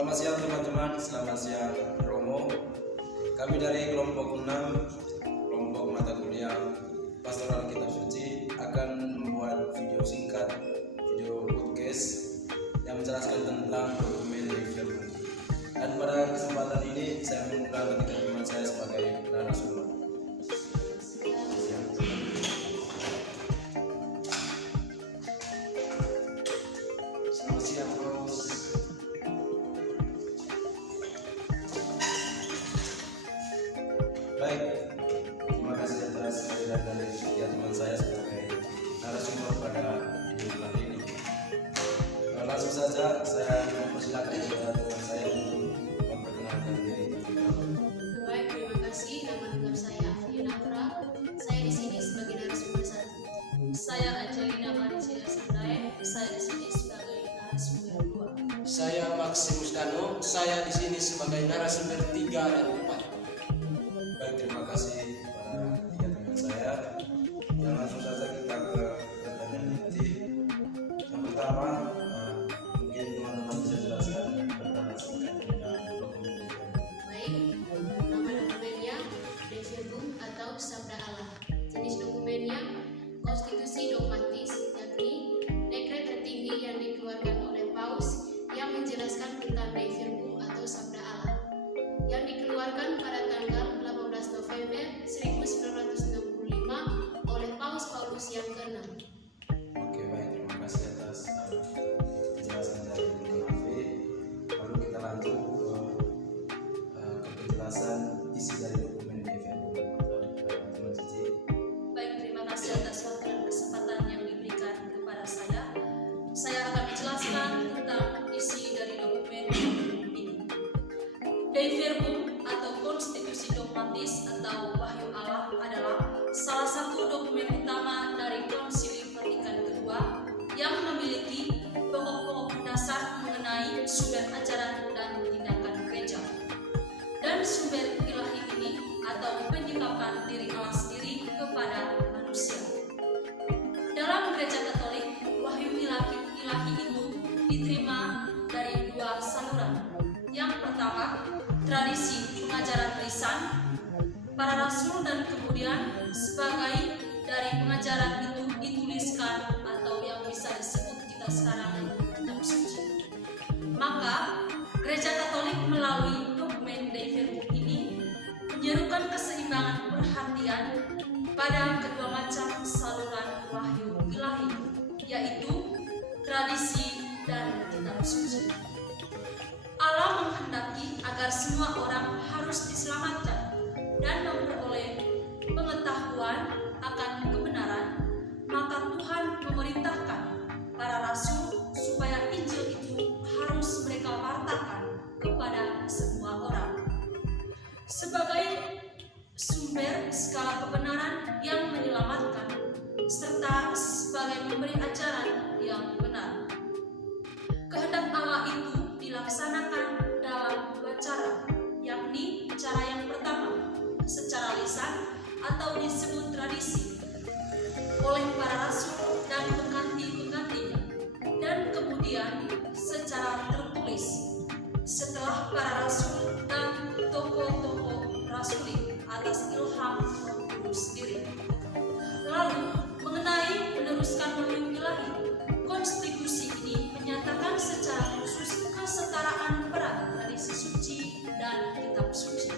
Selamat siang teman-teman, selamat siang Romo. Kami dari kelompok 6, kelompok mata kuliah Pastoral Kitab Suci akan membuat video singkat, video podcast yang menjelaskan tentang dokumen dari firman. Dan pada kesempatan ini saya mengundang ketiga teman saya sebagai narasumber. Selamat siang, Bro. Baik, terima kasih atas kehadiran dari ketiga teman saya sebagai narasumber pada video kali ini. Langsung saja saya mempersilakan kepada teman saya untuk memperkenalkan diri. Baik, terima kasih. Nama lengkap saya Afina Afra. Saya di sini sebagai narasumber 1. Saya Angelina Maricela Sandae. Saya di sini sebagai narasumber 2. Saya Maximus Dano, saya di sini sebagai narasumber 3 dan 4. Baik, terima kasih kepada ketiga teman saya. Dan langsung saja kita ke pertanyaan inti. Yang pertama, mungkin teman-teman bisa jelaskan tentang singkat tentang dokumen ini. Baik, nama dokumennya De Verbum atau Sabda Allah. Jenis dokumennya konstitusi dogmatis, yakni dekret tertinggi yang dikeluarkan oleh Paus yang menjelaskan tentang De Verbum atau Sabda Allah, yang dikeluarkan pada tanggal 18 November 1965 oleh Paus Paulus yang ke-6. Oke, baik, terima kasih atas penjelasan dari Teman Afi. Lalu kita lanjut ke penjelasan isi dari dokumen DVM. Teman Cici. Baik, terima kasih atas waktu dan kesempatan yang diberikan kepada saya. Saya akan menjelaskan tentang isi dari dokumen ini. Dei Verbum atau konstitusi dogmatis atau wahyu Allah adalah salah satu dokumen utama dari Konsili Vatikan II yang memiliki pokok-pokok dasar mengenai sumber ajaran dan tindakan gereja. Dan sumber ilahi ini atau penyikapan diri Allah sendiri kepada manusia. Dalam gereja Katolik, wahyu ilahi itu diterima dari dua saluran. Yang pertama, tradisi pengajaran lisan para rasul, dan kemudian sebagai dari pengajaran itu dituliskan atau yang bisa disebut kita sekarang kitab suci. Maka gereja Katolik melalui dokumen Dei Verbum ini menyerukan keseimbangan perhatian pada kedua macam saluran wahyu ilahi, yaitu tradisi dan kitab suci. Allah menghendaki agar semua orang harus diselamatkan dan memperoleh pengetahuan akan kebenaran, maka Tuhan memerintahkan para rasul supaya Injil itu harus mereka wartakan kepada semua orang sebagai sumber segala kebenaran yang menyelamatkan serta sebagai memberi ajaran yang benar. Kehendak Allah itu dilaksanakan dalam dua cara, yakni cara yang pertama secara lisan atau disebut tradisi oleh para rasul dan pengganti-penggantinya, dan kemudian secara tertulis setelah para rasul dan tokoh-tokoh rasuli atas ilham Roh Kudus sendiri. Lalu mengenai meneruskan wahyu ilahi, konstitusi ini menyatakan secara khusus kesetaraan peran tradisi suci dan kitab suci.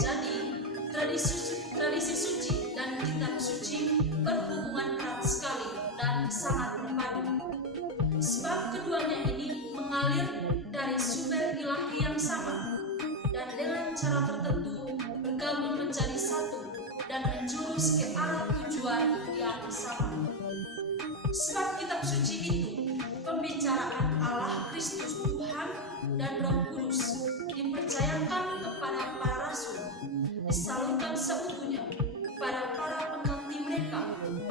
Jadi, tradisi suci dan kitab suci berhubungan erat sekali dan sangat berpadu. Sebab keduanya ini mengalir dari sumber ilahi yang sama dan dengan cara tertentu bergabung menjadi satu dan menjurus ke arah tujuan yang sama. Sebab kitab suci itu pembicaraan Allah Kristus Tuhan dan Roh Kudus dipercayakan kepada para rasul, disalurkan seutuhnya kepada para pengganti mereka,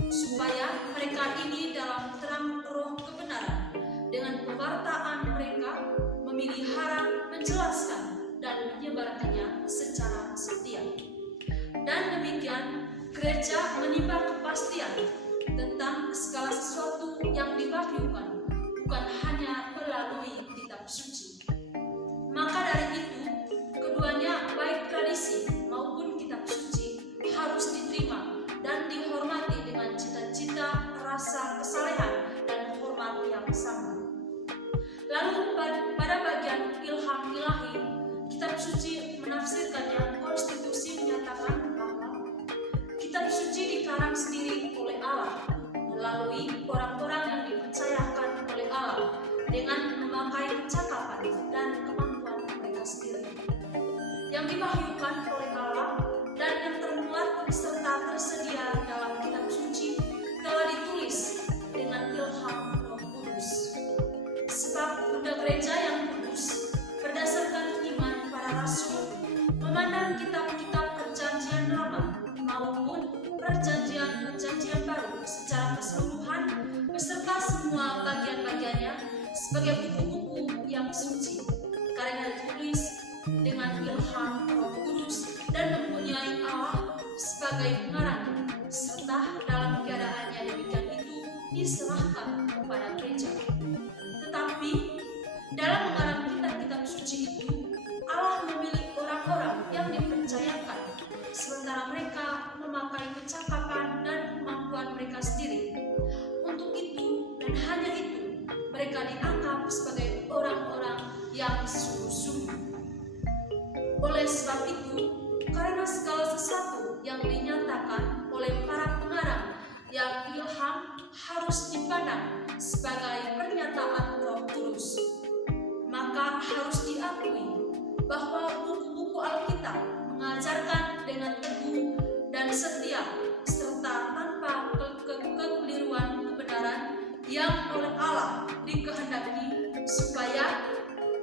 supaya mereka ini dalam terang roh kebenaran dengan pewartaan mereka memelihara, menjelaskan dan menyebarkannya secara setia. Dan demikian gereja menimba kepastian tentang segala sesuatu yang diwahyukan, bukan hanya melalui kitab suci. kesempatan dan kemampuan mereka sendiri yang diwahyukan oleh Allah dan yang termuat serta tersedia dalam kitab suci telah ditulis dengan ilham Roh Kudus. Sebab bunda gereja yang kudus berdasarkan iman para rasul memandang kitab-kitab perjanjian lama maupun perjanjian baru secara keseluruhan beserta semua bagian-bagiannya sebagai buku-buku yang suci karena ditulis dengan ilham Roh Kudus dan mempunyai Allah sebagai pengarang, serta dalam keadaannya demikian itu diserahkan kepada gereja. Tetapi dalam mengarang kitab-kitab suci itu Allah memilih orang-orang yang dipercayakan, sementara mereka memakai kecakapan dan kemampuan mereka sendiri. Untuk itu dan hanya itu mereka dianggap sebagai orang-orang yang sungguh-sungguh. Oleh sebab itu, karena segala sesuatu yang dinyatakan oleh para pengarang yang ilham harus dipandang sebagai pernyataan Roh Kudus, maka harus diakui bahwa buku-buku Alkitab mengajarkan dengan teguh dan setia serta tanpa kekeliruan kebenaran yang oleh Allah dikehendaki supaya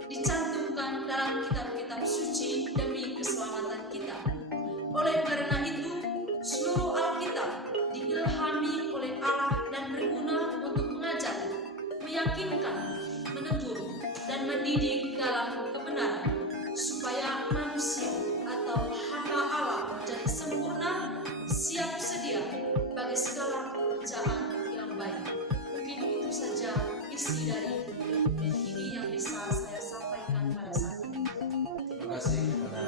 dicantumkan dalam kitab-kitab suci demi keselamatan kita. Oleh karena itu, seluruh Alkitab diilhami oleh Allah dan berguna untuk mengajar, meyakinkan, menegur, dan mendidik dalam kebenaran, supaya manusia atau hamba Allah menjadi sempurna, siap sedia bagi segala pekerjaan yang baik. Mungkin itu saja isi dari dokumen ini yang bisa saya sampaikan pada saat ini. Terima kasih kepada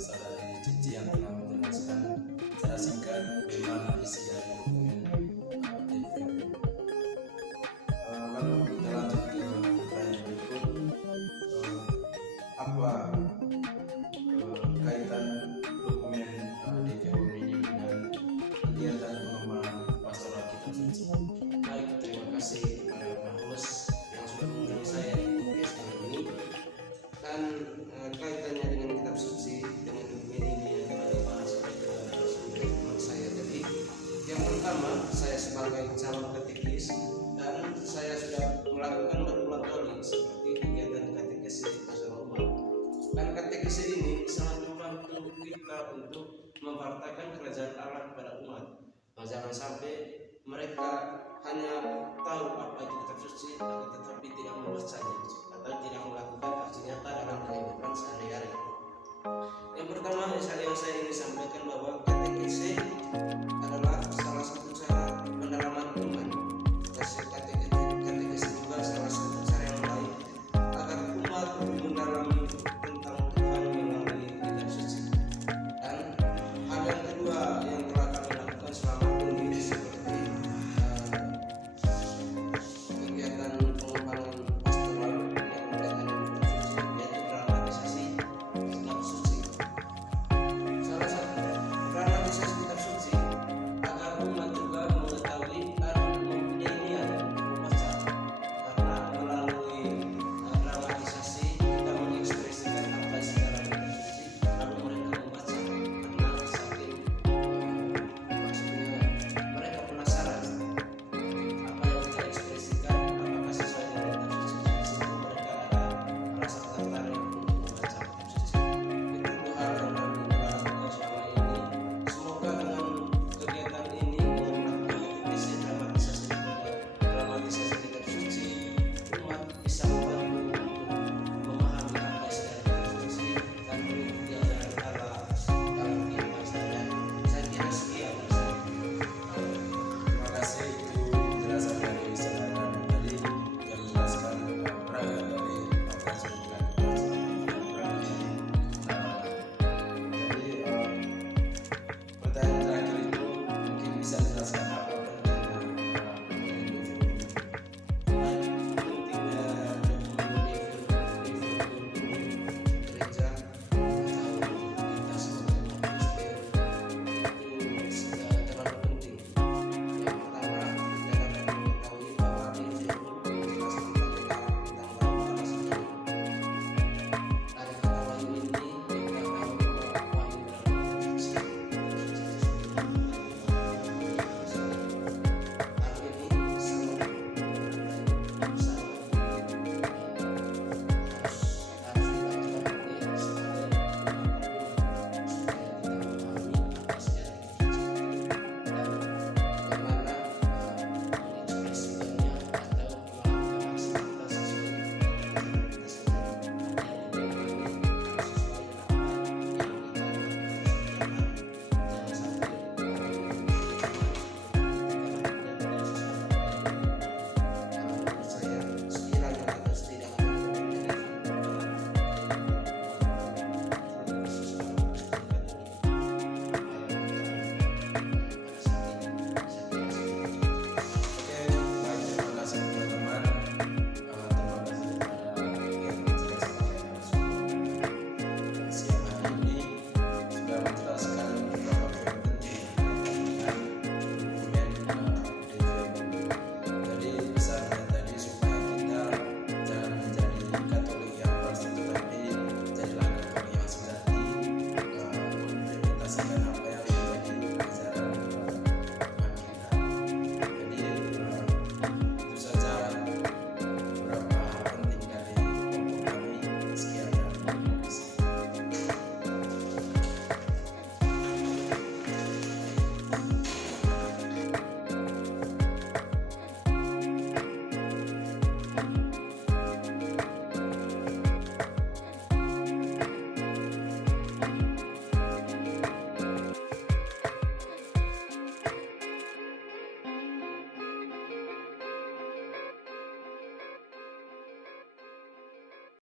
saudari Cici yang telah menjelaskan secara singkat bagaimana isi dari dokumen DVB. Lalu kita lanjut ke pertanyaan berikut. Apa kaitan dokumen DVB ini dengan kegiatan pengembangan pastoral kitab suci? Baik, terima kasih kepada Pak Host yang sudah mengundang saya di podcast kali ini. Dan kaitannya dengan kitab suci dengan dokumen ini yang telah dibahas oleh teman saya tadi. Yang pertama, saya sebagai calon katekis dan saya sudah melakukan berulang kali seperti kegiatan katekesi pastoral umat. Dan katekesi ini sangat membantu kita untuk memwartakan kerajaan Allah kepada umat. Nah, jangan sampai mereka hanya tahu apa itu kitab suci, tetapi tidak membacanya atau tidak melakukan